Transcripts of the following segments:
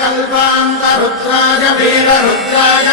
कल्पान्तरुद्राय वीररुद्राय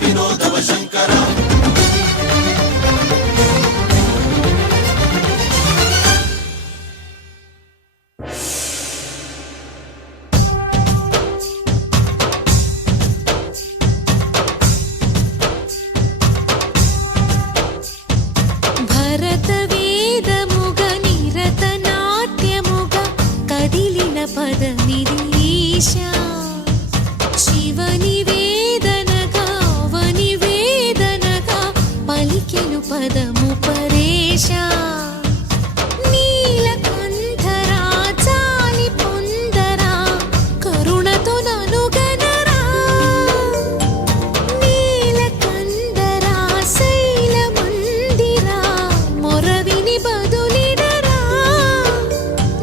विनोदव शंकर भरत वेद मुग निरत नाट्य मुग कदिलिन पदमिदीशा शिवनि पदमु परेशा नीलकंठरा चाली पुंदरा करुणतो ननुगनरा नीलकंदरा शैल मंदिरा मोरविनि बदुलिडरा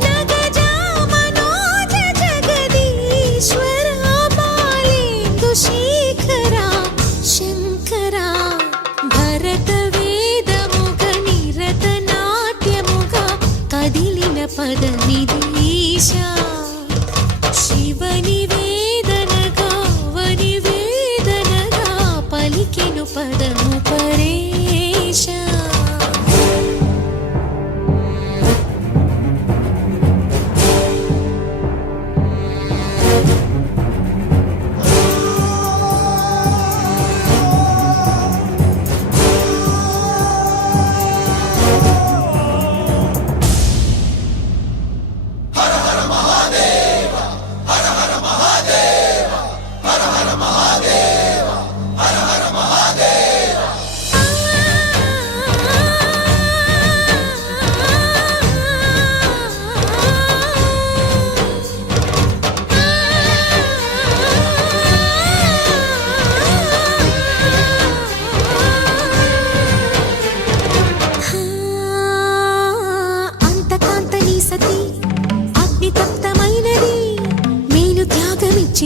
नगजा मनोज जगदीश्वरा बालेन्दु शेखरा शंकरा भरत पदमिदीशा शिवनि वेदनगा वनि वेदनगा पलिकेनु पदमु परेशा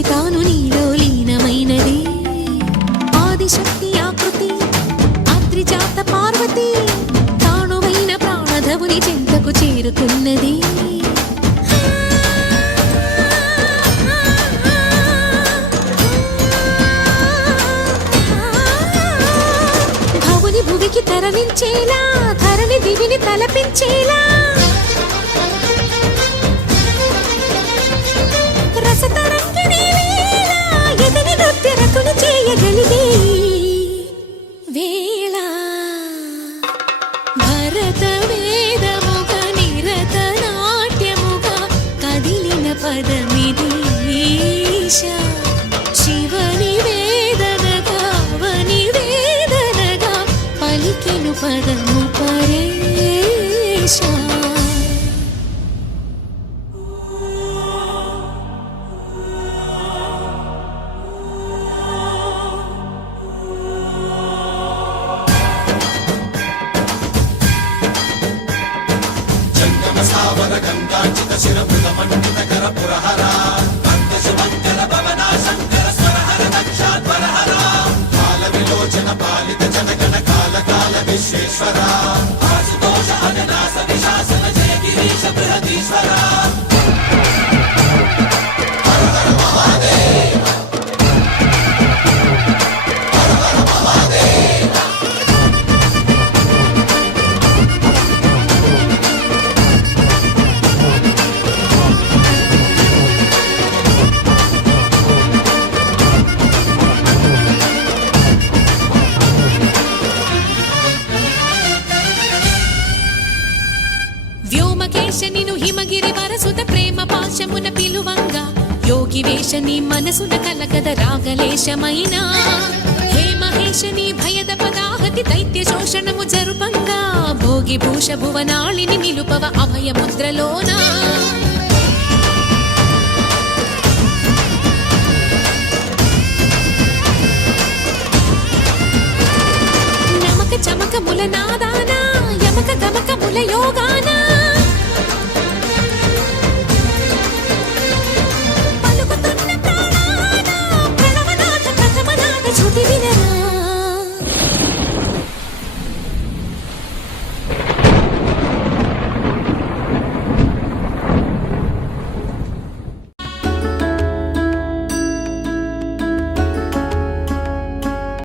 తాను నీలో లీనమైనది ఆదిశక్తి ఆకృతి అద్రిజాత పార్వతి తానువైన ప్రాణధవుని చెంతకు చేరుకున్నది భవుని భువికి తరలించేలా ధరణి దివిని తలపించేలా రతులు చేయగలిగే వేళ భరత వేదముగ నిరత నాట్యముగ కదిలిన పదమిదీశా శివని వేదనగా వని వేదనగా పలికెను పదము పరేశా सावर गंगाचित शिरमृत मंडित कर पुरहरा पंकज मंगल भवना शंकर स्वरहर दक्षाध्वरहरा काल विलोचन पालित जनगण काल काल विश्वेश्वरा आशुतोष अविनाश विशासन जय गिरीश बृहदीश्वर వ్యోమకేశ నిను హిమగిరి వరసుత ప్రేమ పాశమున పిలువంగా యోగి వేష నీ మనసున కలగద రాగలేశమైన హే మహేశ నీ భయద పదాహతి దైత్య శోషణము జరుపంగా భోగి భూష భువనాళిని నిలుపవ అభయ ముద్రలోన నమక చమకముల నాదాన యమక గమకముల యోగాన